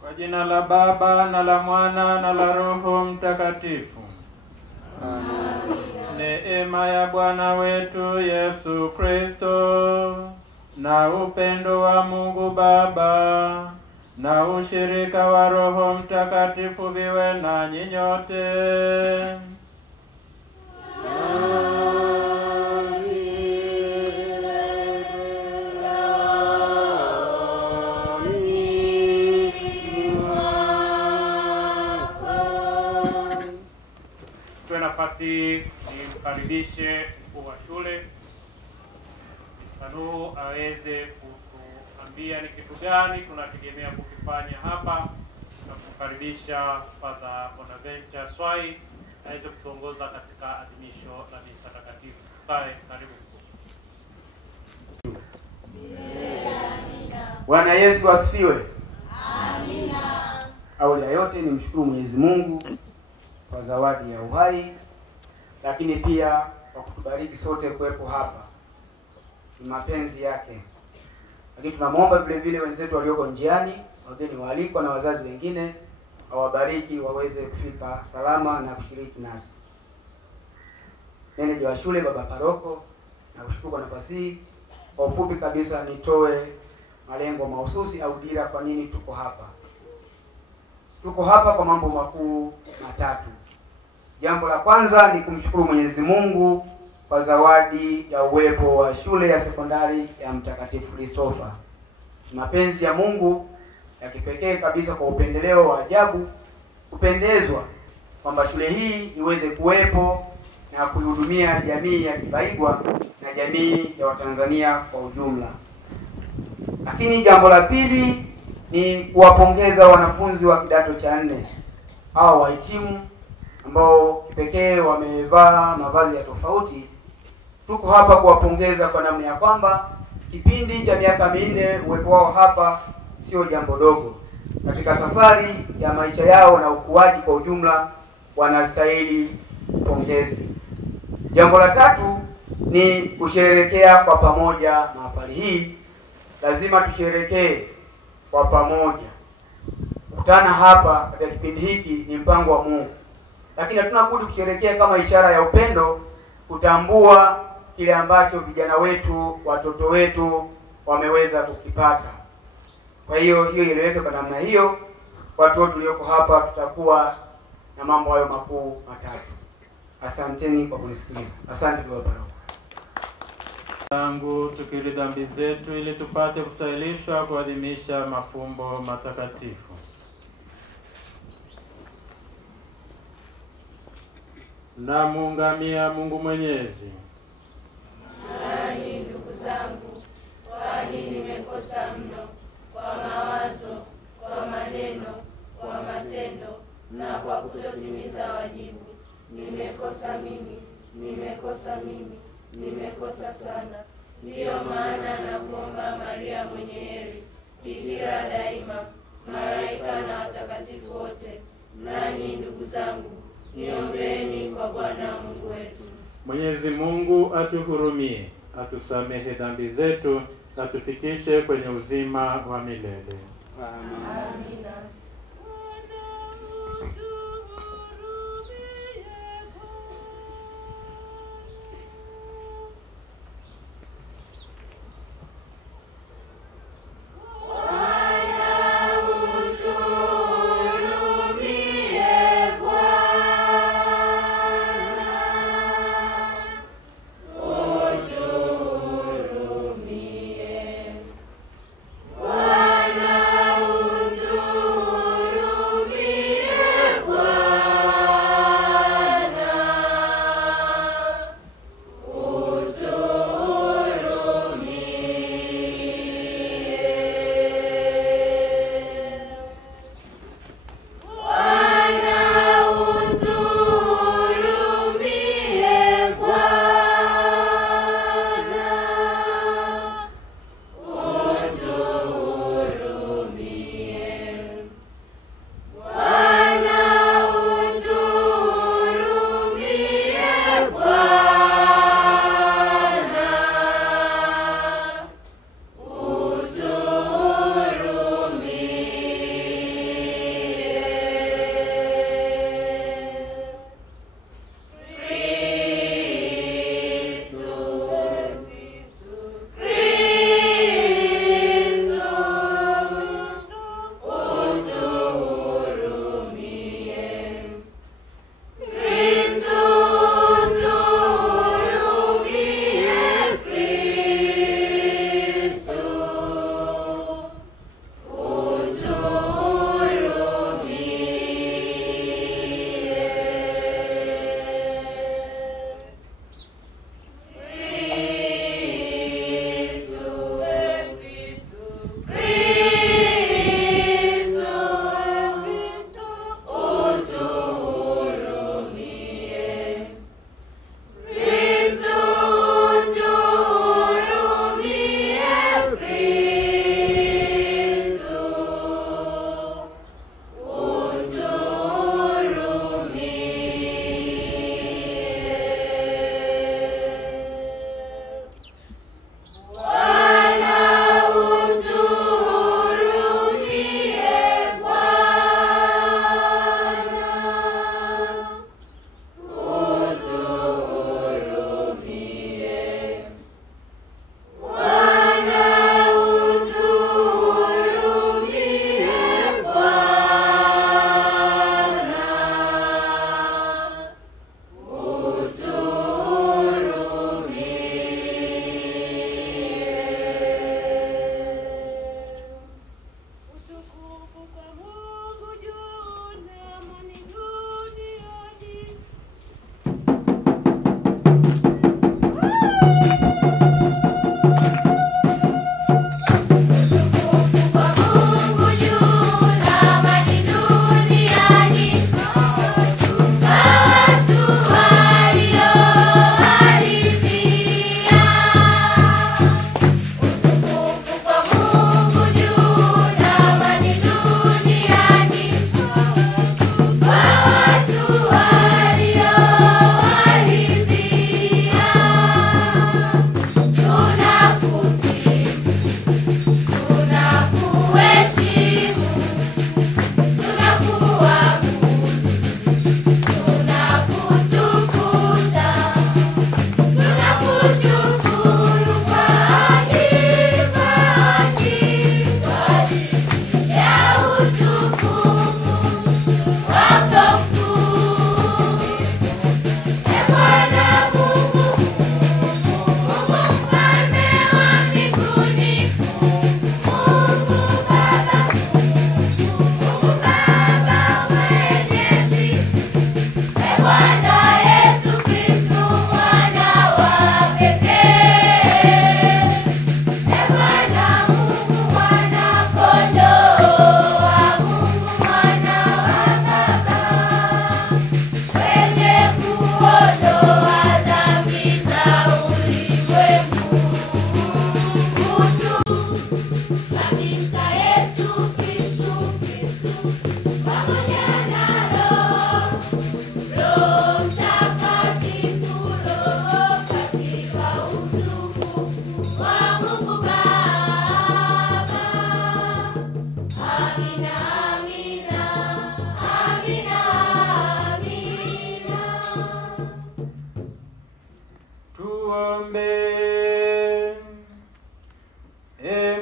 Kwa jina la Baba na la Mwana na la Roho Mtakatifu. Amen. Neema ya Bwana wetu Yesu Kristo na upendo wa Mungu Baba na ushirika wa Roho Mtakatifu viwe nanyi nyote. Nafasi nimkaribishe mkuu wa shule Sanu aweze kutuambia ni kitu gani tunategemea kukifanya hapa. Tunakukaribisha Father Bonaventure Swai aweze kutuongoza katika adhimisho la misa takatifu. Karibu. Bwana Yesu asifiwe. Amina. Awali ya yote nimshukuru Mwenyezi Mungu kwa zawadi ya uhai, lakini pia kwa kutubariki sote kuwepo hapa. Ni mapenzi yake. Lakini tunamuomba vile vile wenzetu walioko njiani, wageni waalikwa na wazazi wengine, awabariki waweze kufika salama na kushiriki nasi. Meneja wa shule Baba Paroko, na kushukuru kwa nafasi hii. Kwa ufupi kabisa nitoe malengo mahususi au dira kwa nini tuko hapa. Tuko hapa kwa mambo makuu matatu. Jambo la kwanza ni kumshukuru Mwenyezi Mungu kwa zawadi ya uwepo wa shule ya sekondari ya Mtakatifu Christopher. Mapenzi ya Mungu ya kipekee kabisa, kwa upendeleo wa ajabu kupendezwa kwamba shule hii iweze kuwepo na kuhudumia jamii ya Kibaigwa na jamii ya Watanzania kwa ujumla. Lakini jambo la pili ni kuwapongeza wanafunzi wa kidato cha 4 hao wahitimu ambao kipekee wamevaa mavazi ya tofauti. Tuko hapa kuwapongeza kwa namna ya kwamba kipindi cha miaka 4 uwepo wao hapa sio jambo dogo. Katika safari ya maisha yao na ukuaji kwa ujumla wanastahili pongezi. Jambo la tatu ni kusherehekea kwa pamoja mahafali hii. Lazima tusherehekee kwa pamoja. Kukutana hapa katika kipindi hiki ni mpango wa Mungu. Lakini hatuna budi kusherehekea kama ishara ya upendo, kutambua kile ambacho vijana wetu, watoto wetu wameweza kukipata. Kwa hiyo ileweke kwa namna hiyo. Watu wote walioko hapa tutakuwa na mambo hayo makuu matatu. Asanteni kwa kunisikiliza. Asante kwa baraka. Tangu tukiri dhambi zetu ili tupate kustahilishwa kuadhimisha mafumbo matakatifu. Na muungamia Mungu Mwenyezi. Nani ndugu zangu, na kwa kutotimiza wajibu. Nimekosa mimi, nimekosa mimi, nimekosa sana. Ndiyo maana nakuomba Maria mwenye heri, bikira daima, malaika na watakatifu wote, nanyi ndugu zangu, niombeeni kwa Bwana Mungu wetu. Mwenyezi Mungu atuhurumie, atusamehe dhambi zetu, atufikishe kwenye uzima wa milele. Amina. Bwana utu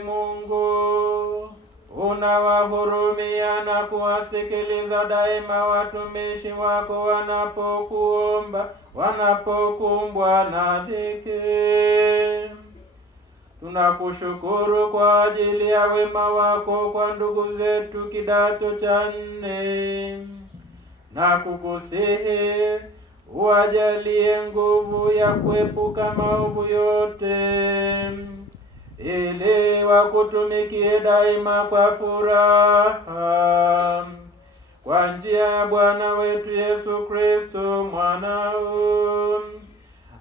Mungu, unawahurumia na kuwasikiliza daima watumishi wako wanapokuomba, wanapokumbwa na dhiki. Tunakushukuru kwa ajili ya wema wako kwa ndugu zetu kidato cha 4, na kukusihi uwajalie nguvu ya kuepuka maovu yote, ili wakutumikie daima kwa furaha, kwa njia ya Bwana wetu Yesu Kristo mwanao,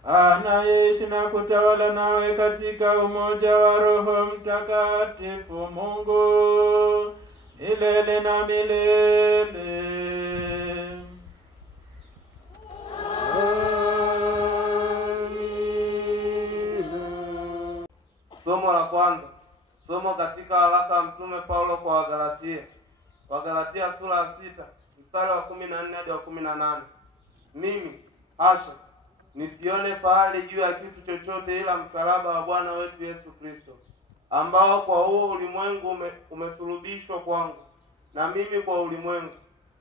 anayeishi na kutawala nawe katika umoja wa Roho Mtakatifu, Mungu milele na milele. Somo la kwanza. Somo katika waraka wa Mtume Paulo kwa Wagalatia. Wagalatia sura ya 6, mstari wa 14 hadi wa 18. Mimi, hasha, nisione fahari juu ya kitu chochote ila msalaba wa Bwana wetu Yesu Kristo, ambao kwa huo ulimwengu umesulubishwa kwangu, na mimi kwa ulimwengu,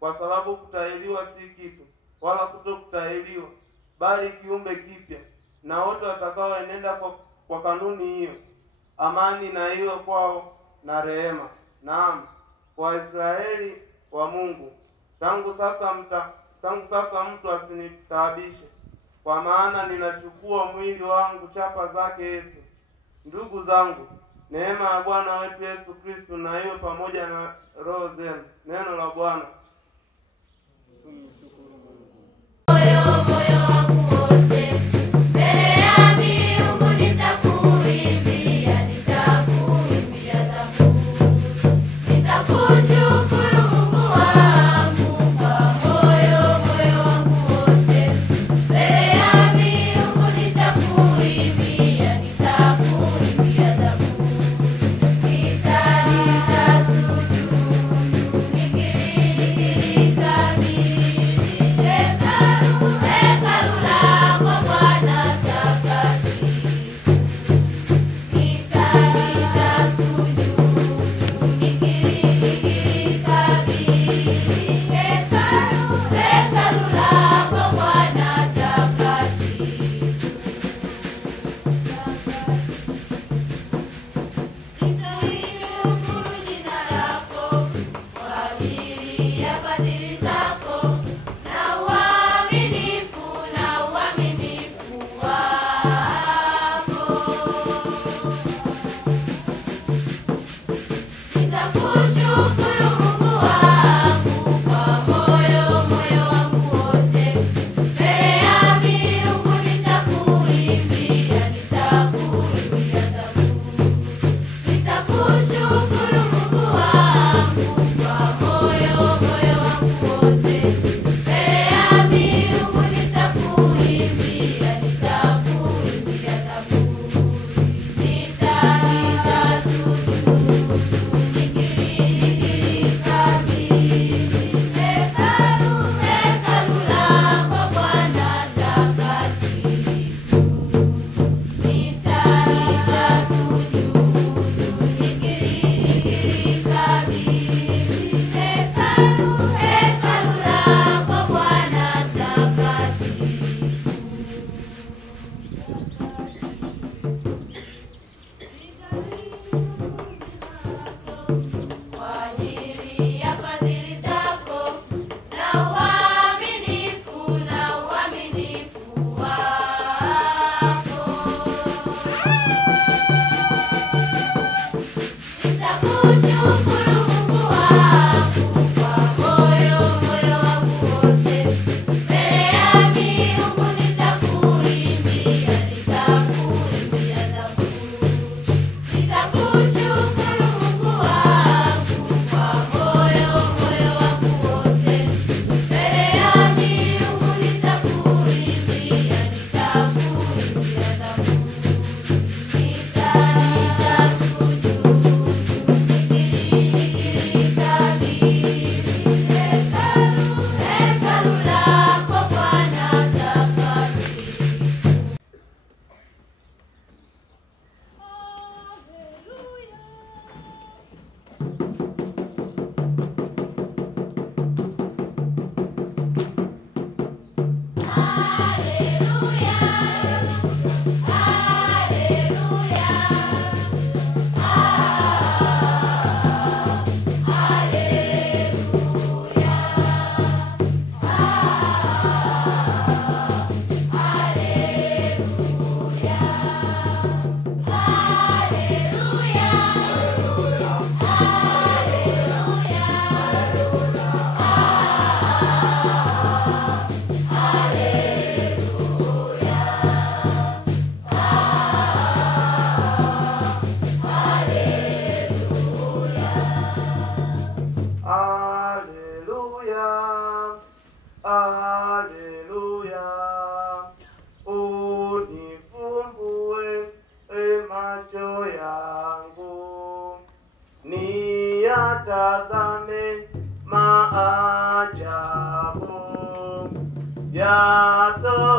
kwa sababu kutahiriwa si kitu, wala kutokutahiriwa, bali kiumbe kipya, na wote watakaoenenda kwa kanuni hiyo, amani na iwe kwao na rehema. Naam, kwa Israeli wa Mungu. Tangu sasa mtu asinitaabishe, kwa maana ninachukua mwili wangu chapa zake Yesu. Ndugu zangu, neema ya Bwana wetu Yesu Kristo na iwe pamoja na roho zenu. Neno la Bwana. Tazame maajabu yatokayo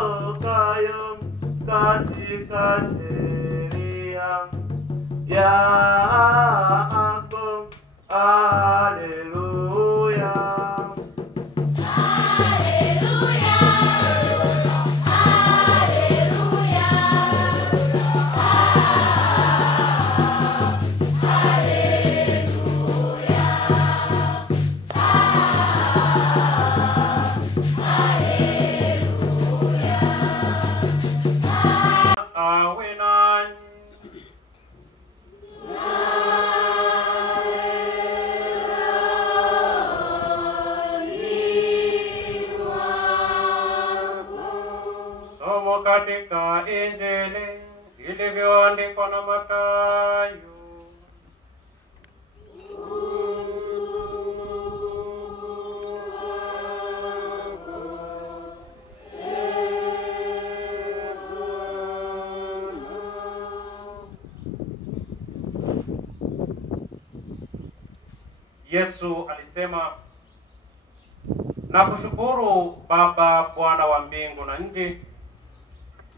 katika sheria yako. Haleluya. Katika Injili ilivyoandikwa na Mathayo. Yesu alisema, "Nakushukuru Baba, Bwana wa mbingu na nchi,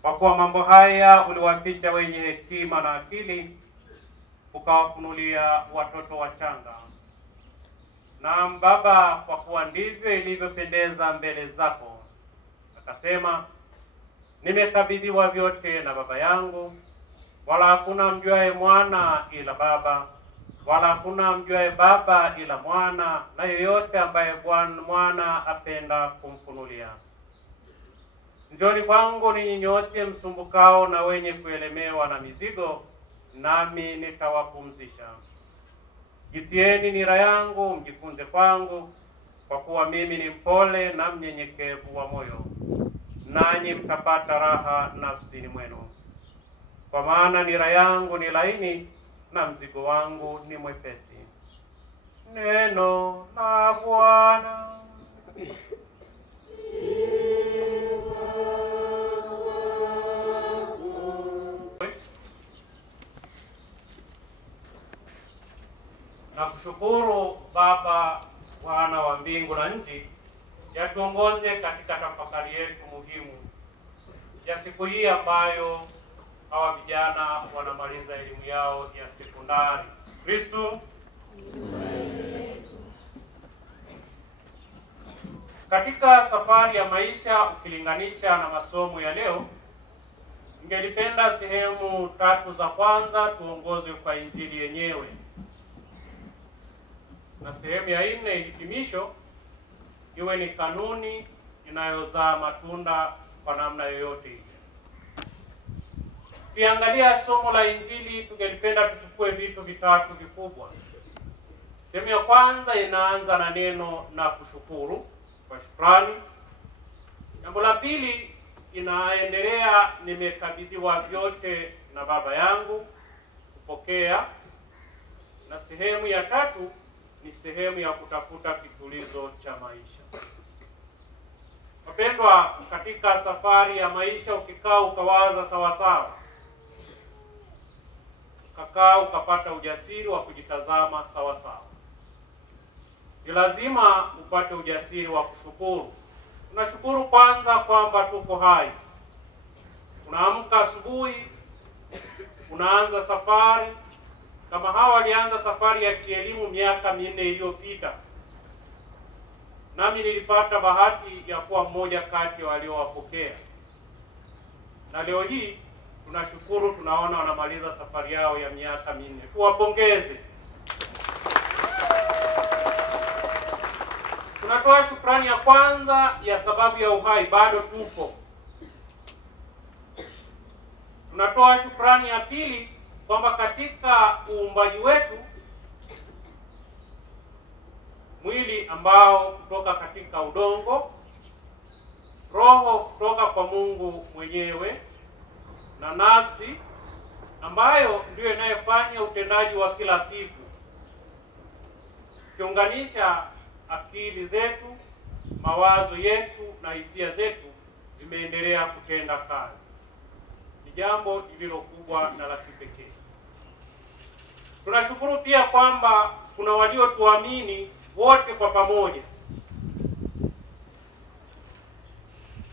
kwa kuwa mambo haya uliwaficha wenye hekima na akili, ukawafunulia watoto wachanga. Naam Baba, kwa kuwa ndivyo ilivyopendeza mbele zako." Akasema, "Nimekabidhiwa vyote na Baba yangu, wala hakuna mjuaye Mwana ila Baba, wala hakuna mjuaye Baba ila Mwana, na yeyote ambaye Mwana apenda kumfunulia. Njoni kwangu ninyi nyote msumbukao na wenye kuelemewa na mizigo, nami nitawapumzisha. Jitieni nira yangu, mjifunze kwangu, kwa kuwa mimi ni mpole na mnyenyekevu wa moyo, nanyi mtapata raha nafsini mwenu. Kwa maana nira yangu ni laini na mzigo wangu ni mwepesi." Neno la Bwana. Nakushukuru Baba, Bwana wa mbingu na nchi, yatuongoze katika tafakari yetu muhimu ya siku hii ambayo hawa vijana wanamaliza elimu yao ya sekondari. Kristo, katika safari ya maisha ukilinganisha na masomo ya leo, ningelipenda sehemu 3 za kwanza tuongozwe kwa Injili yenyewe, na sehemu ya 4 hitimisho iwe ni kanuni inayozaa matunda kwa namna yoyote ile. Tukiangalia somo la Injili, tungelipenda tuchukue vitu vitatu vikubwa. Sehemu ya kwanza inaanza na neno na kushukuru, kwa shukrani. Jambo la pili inaendelea, nimekabidhiwa vyote na Baba yangu, kupokea. Na sehemu ya tatu ni sehemu ya kutafuta kitulizo cha maisha. Wapendwa, katika safari ya maisha ukikaa ukawaza sawasawa, ukakaa ukapata ujasiri wa kujitazama sawasawa, ni lazima upate ujasiri wa kushukuru. Tunashukuru kwanza kwamba tuko hai. Unaamka asubuhi, unaanza safari kama hawa walianza safari ya kielimu miaka 4 iliyopita. Nami nilipata bahati ya kuwa mmoja kati ya waliowapokea. Na leo hii tunashukuru, tunaona wanamaliza safari yao ya miaka 4. Tuwapongeze. Tunatoa shukrani ya kwanza ya sababu ya uhai, bado tupo. Tunatoa shukrani ya pili kwamba katika uumbaji wetu, mwili ambao kutoka katika udongo, roho kutoka kwa Mungu mwenyewe, na nafsi ambayo ndiyo inayofanya utendaji wa kila siku, kiunganisha akili zetu, mawazo yetu na hisia zetu, vimeendelea kutenda kazi. Ni jambo lililo kubwa na la kipekee. Tunashukuru pia kwamba kuna waliotuamini wote kwa pamoja.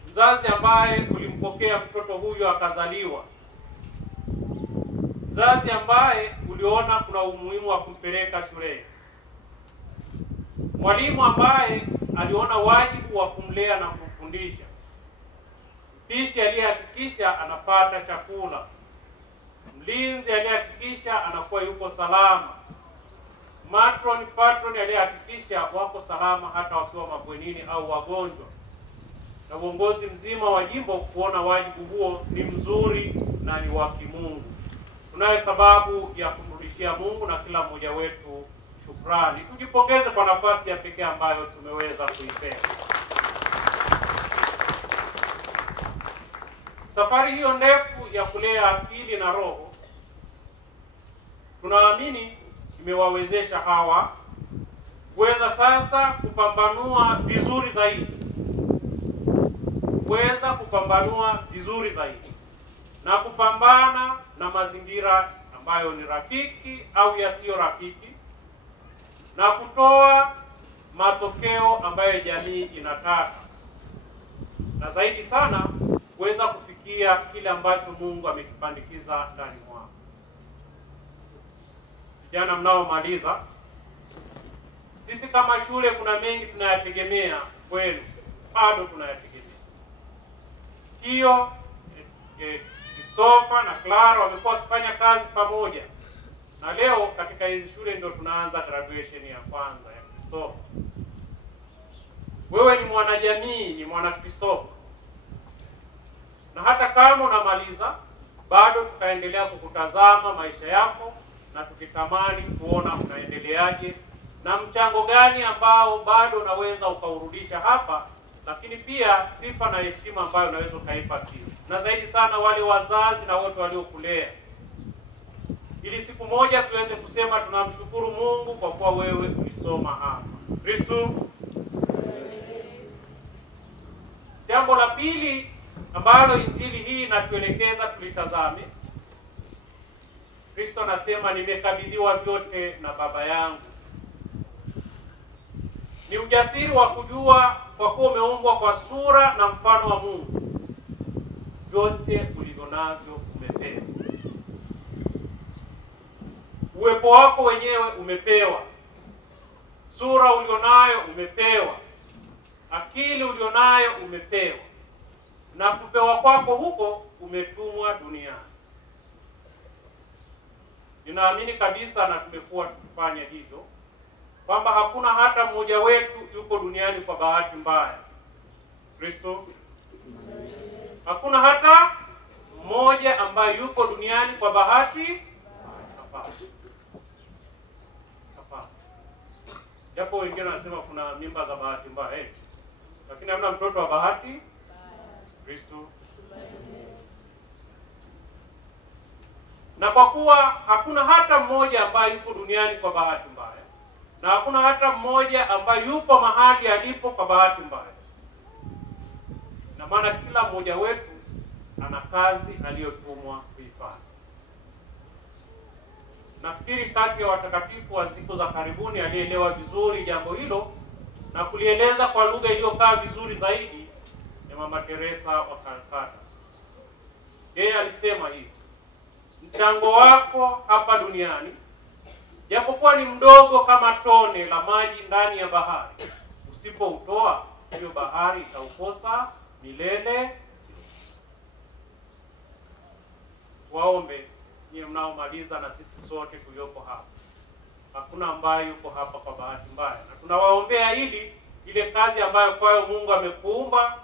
Mzazi ambaye ulimpokea mtoto huyo akazaliwa, mzazi ambaye uliona kuna umuhimu wa kumpeleka shuleni, mwalimu ambaye aliona wajibu wa kumlea na kumfundisha, mpishi aliyehakikisha anapata chakula, mlinzi aliyehakikisha anakuwa yuko salama, patron aliyehakikisha wako salama hata wakiwa mabwenini au wagonjwa, na uongozi mzima wa jimbo kuona wajibu huo ni mzuri na ni wa kimungu. Tunayo sababu ya kumrudishia Mungu na kila mmoja wetu shukrani. Tujipongeze kwa nafasi ya pekee ambayo tumeweza kuipewa. Safari hiyo ndefu ya kulea akili na roho, tunaamini imewawezesha hawa kuweza sasa kupambanua vizuri zaidi, na kupambana na mazingira ambayo ni rafiki au yasiyo rafiki, na kutoa matokeo ambayo jamii inataka, na zaidi sana kuweza kufikia kile ambacho Mungu amekipandikiza ndani mwao. Vijana mnaomaliza, sisi kama shule kuna mengi tunayategemea kwenu, bado tunayategemea. Hiyo Christopher na Clara wamekuwa wakifanya kazi pamoja, na leo katika hizi shule ndio tunaanza graduation ya kwanza ya Christopher. Wewe ni mwanajamii, ni mwana Christopher, na hata kama unamaliza bado tutaendelea kukutazama maisha yako, na tukitamani kuona unaendeleaje na mchango gani ambao bado unaweza ukaurudisha hapa, lakini pia sifa na heshima ambayo unaweza ukaipa pia, na zaidi sana wale wazazi na wote waliokulea, ili siku moja tuweze kusema tunamshukuru Mungu kwa kuwa wewe ulisoma hapa. Kristo. Jambo la pili ambalo injili hii inatuelekeza tulitazame, Kristo anasema nimekabidhiwa vyote na Baba yangu. Ni ujasiri wa kujua kwa kuwa umeumbwa kwa sura na mfano wa Mungu, vyote ulivyonavyo umepewa. Uwepo wako wenyewe umepewa, sura ulionayo umepewa, akili ulionayo umepewa, na kupewa kwako huko umetumwa duniani. Ninaamini kabisa, na tumekuwa tukifanya hivyo, kwamba hakuna hata mmoja wetu yuko duniani kwa bahati mbaya. Kristo. Hakuna hata mmoja ambaye yuko duniani kwa bahati. Hapana. Japo wengine wanasema kuna mimba za bahati mbaya, lakini hamna mtoto wa bahati. Kristo. Na kwa kuwa hakuna hata mmoja ambaye yuko duniani kwa bahati mbaya, na hakuna hata mmoja ambaye yupo mahali alipo kwa bahati mbaya, na maana kila mmoja wetu ana kazi aliyotumwa kuifanya. Nafikiri kati ya watakatifu wa siku za karibuni alielewa vizuri jambo hilo na kulieleza kwa lugha iliyokaa vizuri zaidi ya Mama Teresa wa Calcutta. Yeye alisema hivi: mchango wako hapa duniani japokuwa ni mdogo kama tone la maji ndani ya bahari, usipoutoa hiyo bahari itaukosa milele. Waombe nyie mnaomaliza na sisi sote tulioko hapa. Hakuna ambaye yuko hapa kwa bahati mbaya, na tunawaombea ili ile kazi ambayo kwayo Mungu amekuumba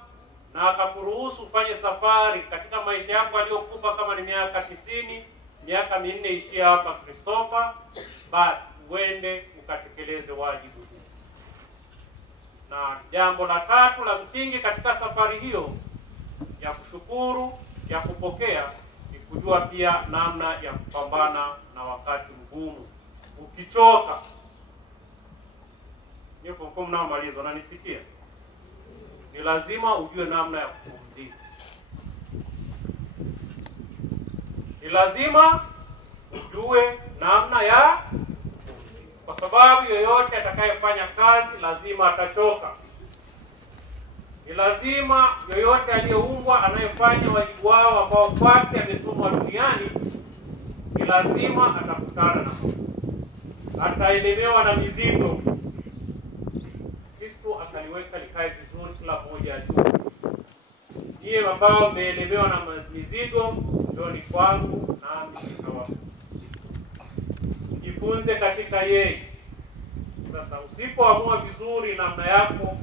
na akakuruhusu ufanye safari katika maisha yako aliyokupa, kama ni miaka 90, miaka 4 ishia hapa Christopher, basi uende ukatekeleze wajibu huu. Na jambo la tatu la msingi katika safari hiyo ya kushukuru, ya kupokea, ni kujua pia namna ya kupambana na wakati mgumu. Ukichoka, nipo kwa mnaomaliza, unanisikia? Ni lazima ujue namna ya kupumzika. Ni lazima ujue namna ya, kwa sababu yoyote atakayefanya kazi lazima atachoka. Ni lazima yoyote aliyeumbwa anayefanya wajibu wao ambao kwake ametumwa duniani, ni lazima atakutana na ataelemewa na mizigo. Kristo akaliweka likae vizuri kila mmoja ajue. Niye ambao mmeelemewa na mizigo, ndio ni kwangu nami nitawapa. Jifunze katika yeye. Sasa usipoamua vizuri namna yako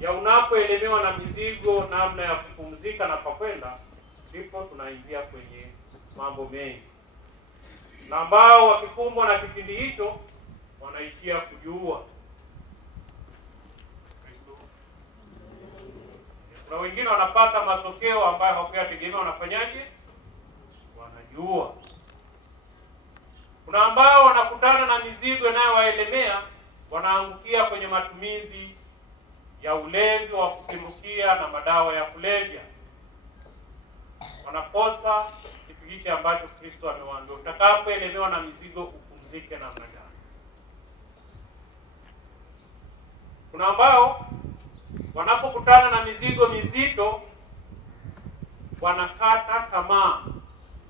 ya unapoelemewa na mizigo, namna ya kupumzika na pakwenda, ndipo tunaingia kwenye mambo mengi. Na ambao wakikumbwa na kipindi hicho wanaishia kujua. Na wengine wanapata matokeo ambayo hawakuyategemea, wanafanyaje? Wanajua. Kuna ambao wanakutana na mizigo inayowaelemea, wanaangukia kwenye matumizi ya ulevi wa kupindukia na madawa ya kulevya. Wanakosa kitu hichi ambacho Kristo amewaambia, utakapoelemewa na mizigo upumzike namna gani. Kuna ambao wanapokutana na mizigo mizito wanakata tamaa,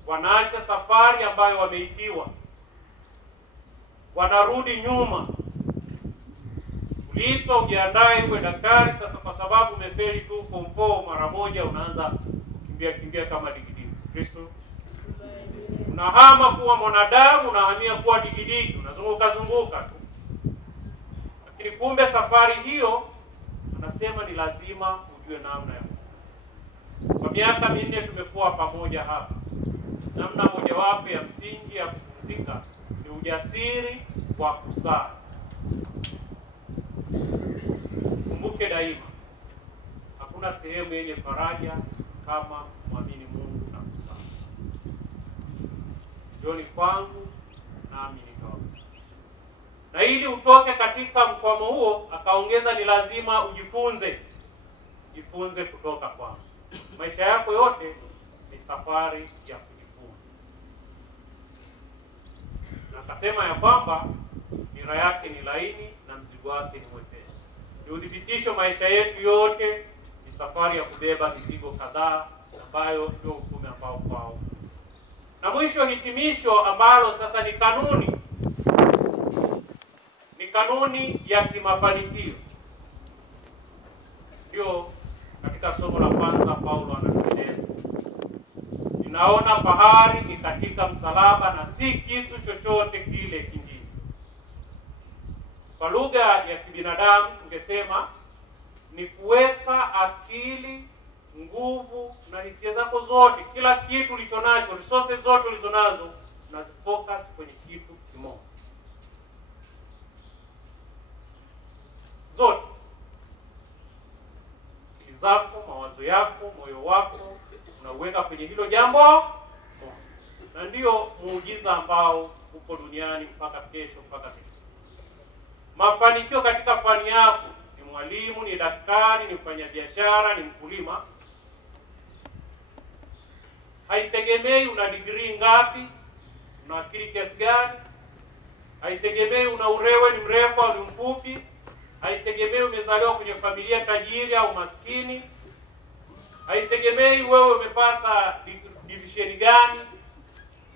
wanaacha safari ambayo wameitiwa, wanarudi nyuma. Uliitwa ujiandae uwe daktari, sasa kwa sababu umefeli tu form 4 mara moja unaanza kimbia kama digidigi. Kristo, unahama kuwa mwanadamu, unahamia kuwa digidigi, unazunguka tu. Lakini kumbe safari hiyo anasema ni lazima ujue namna ya. Kwa miaka 4 tumekuwa pamoja hapa. Namna mojawapo ya msingi ya kupumzika ni ujasiri wa kusali. Kumbuke daima, hakuna sehemu yenye faraja kama muamini Mungu na kusali. Jioni kwangu nami nitoka. Na ili utoke katika mkwamo huo, akaongeza ni lazima ujifunze. Jifunze kutoka kwangu. Maisha yako yote ni safari ya kujifunza. Na akasema ya kwamba nira yake ni laini na mzigo wake ni mwepesi. Ni udhibitisho maisha yetu yote ni safari ya kubeba mizigo kadhaa, ambayo ndio utume ambao kwao. Na mwisho, hitimisho ambalo sasa ni kanuni. Ni kanuni ya kimafanikio. Ndio katika somo la kwanza Paulo anatueleza. Ninaona fahari ni katika msalaba na si kitu chochote kile kingine. Kwa lugha ya kibinadamu tungesema ni kuweka akili, nguvu na hisia zako zote, kila kitu ulichonacho, resources zote ulizonazo, na focus kwenye kitu kimoja. Zote. Akili zako, mawazo yako, moyo wako unauweka kwenye hilo jambo. Na ndio muujiza ambao upo duniani mpaka kesho. Mafanikio katika fani yako, ni mwalimu, ni daktari, ni mfanyabiashara, ni mkulima, haitegemei una degree ngapi, una akili kiasi gani, haitegemei una urewe ni mrefu au ni mfupi, haitegemei umezaliwa kwenye familia tajiri au maskini, haitegemei wewe umepata division gani.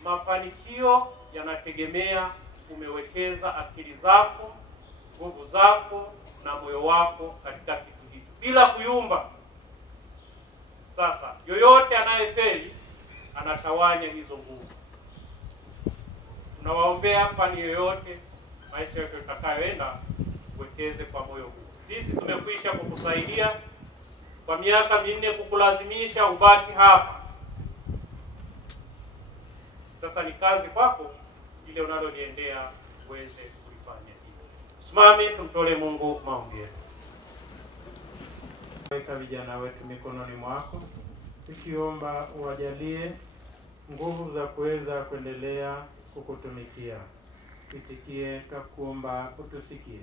Mafanikio yanategemea umewekeza akili zako, nguvu zako na moyo wako katika kitu hicho bila kuyumba. Sasa yoyote anayefeli anatawanya hizo nguvu. Tunawaombea hapa ni yoyote maisha yote utakayoenda uwekeze kwa moyo huu. Sisi tumekwisha kukusaidia kwa miaka 4 kukulazimisha ubaki hapa. Sasa ni kazi kwako ile unaloliendea uweze kulifanya hivyo. Simame tumtolee Mungu maombi yetu. Weka vijana wetu mikononi mwako, tukiomba uwajalie nguvu za kuweza kuendelea kukutumikia. Itikie tukuomba utusikie.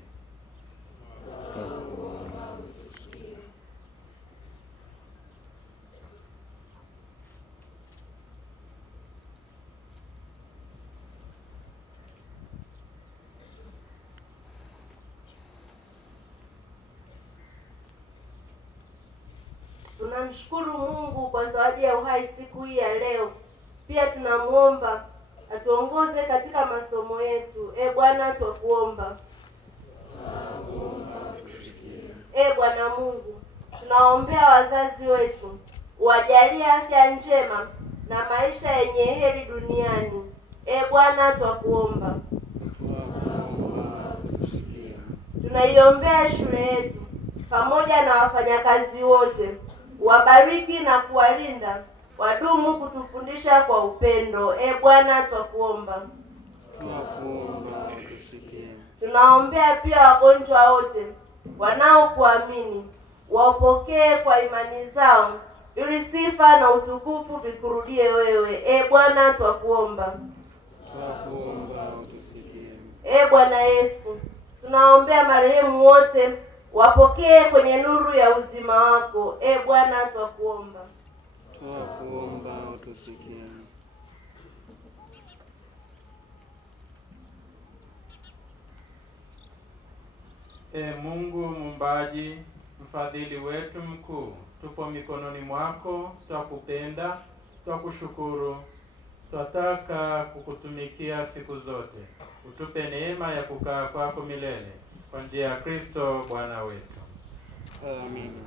Tunamshukuru Mungu kwa zawadi ya uhai siku hii ya leo. Pia tunamuomba atuongoze katika masomo yetu. Bwana twakuomba. Bwana Mungu, tunaombea wazazi wetu, uwajalie afya njema na maisha yenye heri duniani. Bwana twakuomba. Tunaiombea shule yetu pamoja na wafanyakazi wote, wabariki na kuwalinda, wadumu kutufundisha kwa upendo. Bwana twakuomba. Tunaombea pia wagonjwa wote wanaokuamini, wapokee kwa imani zao, ili sifa na utukufu vikurudie wewe. Bwana twakuomba. Bwana Yesu, tunaombea marehemu wote, wapokee kwenye nuru ya uzima wako. Bwana twakuomba. Utusikie. Mungu muumbaji, mfadhili wetu mkuu, tupo mikononi mwako, twakupenda, twakushukuru, twataka kukutumikia siku zote. Utupe neema ya kukaa kwako milele kwa njia ya Kristo Bwana wetu. Amina.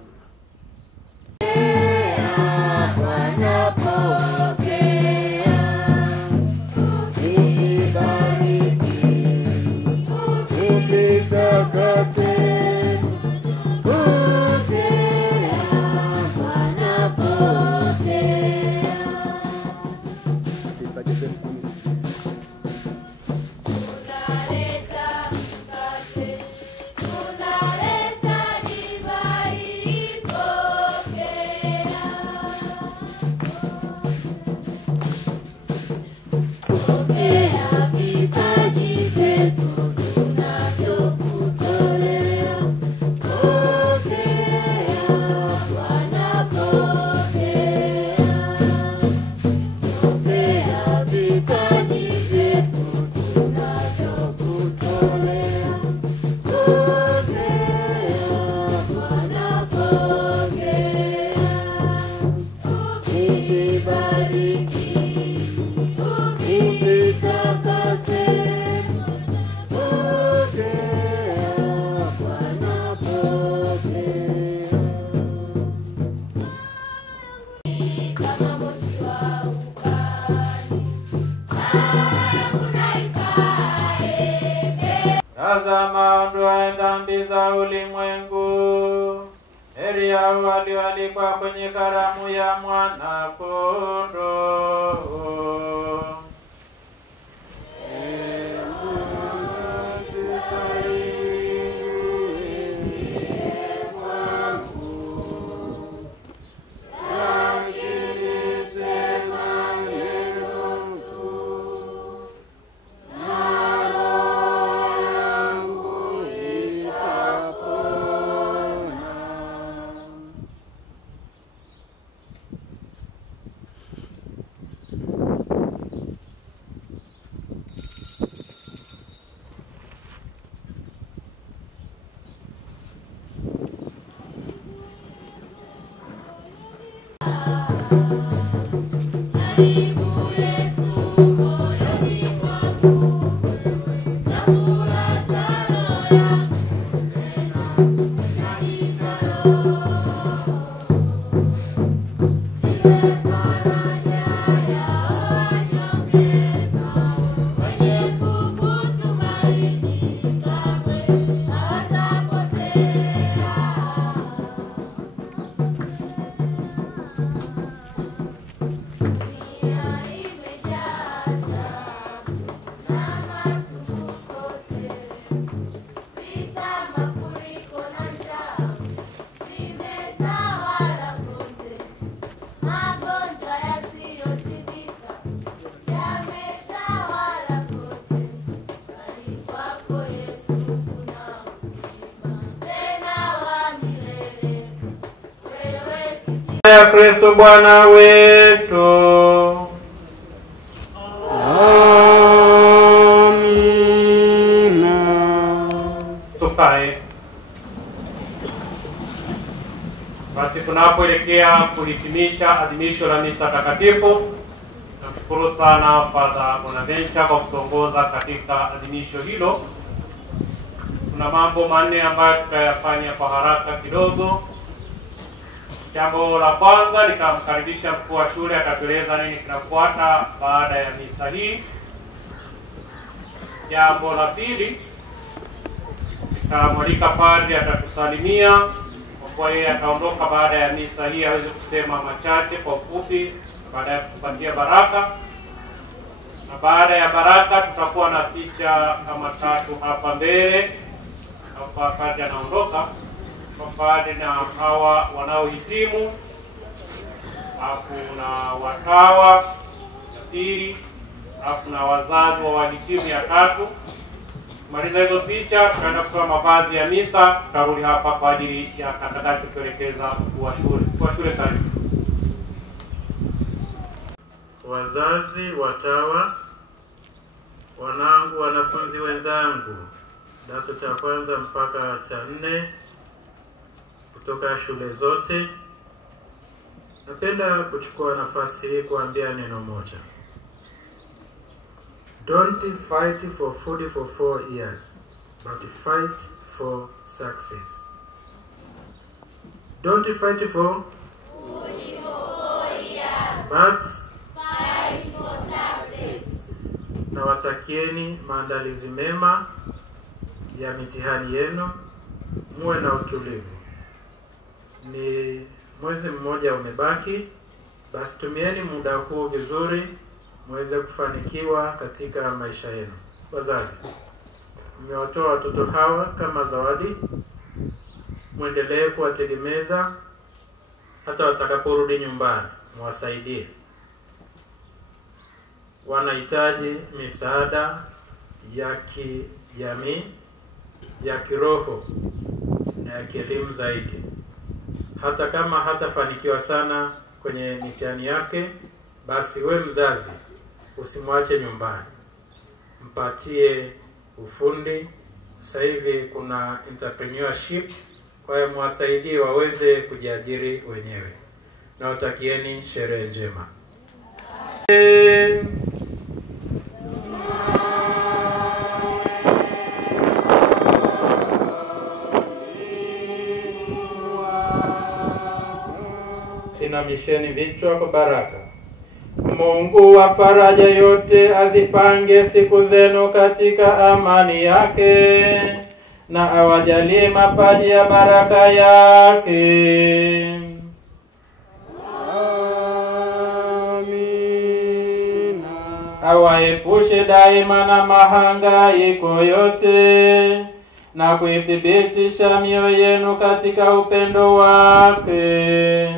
Tazama ondoa dhambi za ulimwengu. Heri hao walioalikwa kwenye karamu ya mwana kondoo. ya Kristo Bwana wetu. Amina. Tukae. Basi tunapoelekea kuhitimisha adhimisho la misa takatifu, namshukuru sana Father Bonaventure kwa kutongoza katika adhimisho hilo. Kuna mambo manne ambayo tutayafanya kwa haraka kidogo. Jambo la kwanza, nitamkaribisha mkuu wa shule atatueleza nini kinafuata baada ya misa hii. Jambo la pili, nitamwalika padri atatusalimia, kwa kuwa yeye ataondoka baada ya misa hii aweze kusema machache kwa ufupi, baada ya kutupatia baraka. Na baada ya baraka tutakuwa na picha kama tatu hapa mbele, hapa padri anaondoka, kwa padri na hawa wanaohitimu, hapo na watawa ya pili, hapo na wazazi wa wahitimu ya tatu. Maliza hizo picha, tutaenda kutoa mavazi ya misa, tutarudi hapa kwa ajili ya atakachotuelekeza mkuu wa shule. Mkuu wa shule, karibu. Wazazi, watawa, wanangu, wanafunzi wenzangu, kidato cha kwanza mpaka cha 4 kutoka shule zote, napenda kuchukua nafasi hii kuambia neno moja. Don't fight for food for 4 years, but fight for success. Don't fight for food for 4 years, but fight for success. Nawatakieni maandalizi mema ya mitihani yenu, muwe na utulivu. Ni mwezi mmoja umebaki, basi tumieni muda huu vizuri muweze kufanikiwa katika maisha yenu. Wazazi, mmewatoa watoto hawa kama zawadi, muendelee kuwategemeza hata watakaporudi nyumbani, mwasaidie. Wanahitaji misaada ya kijamii, ya kiroho na ya kielimu zaidi. Hata kama hatafanikiwa sana kwenye mitihani yake, basi we mzazi usimwache nyumbani, mpatie ufundi. Sasa hivi kuna entrepreneurship, kwa hiyo mwasaidie waweze kujiajiri wenyewe. Na watakieni sherehe njema. Inamisheni vichwa kwa baraka. Mungu wa faraja yote azipange siku zenu katika amani yake, na awajalie mapaji ya baraka yake. Amina. Awaepushe daima na mahangaiko yote, na kuithibitisha mioyo yenu katika upendo wake.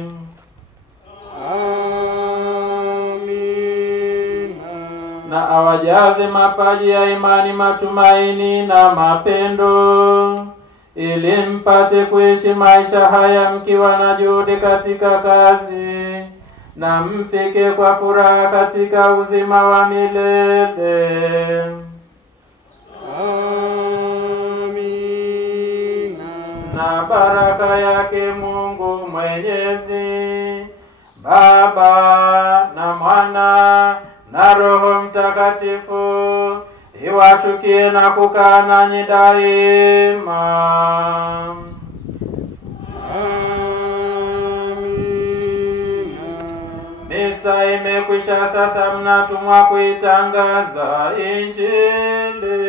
Na awajaze mapaji ya imani, matumaini na mapendo, ili mpate kuishi maisha haya mkiwa na juhudi katika kazi, na mfike kwa furaha katika uzima wa milele. Amina. Na baraka yake Mungu Mwenyezi, Baba na Mwana na Roho Mtakatifu, iwashukie na kukaa nanyi daima. Amina. Misa imekwisha, sasa mnatumwa kuitangaza Injili.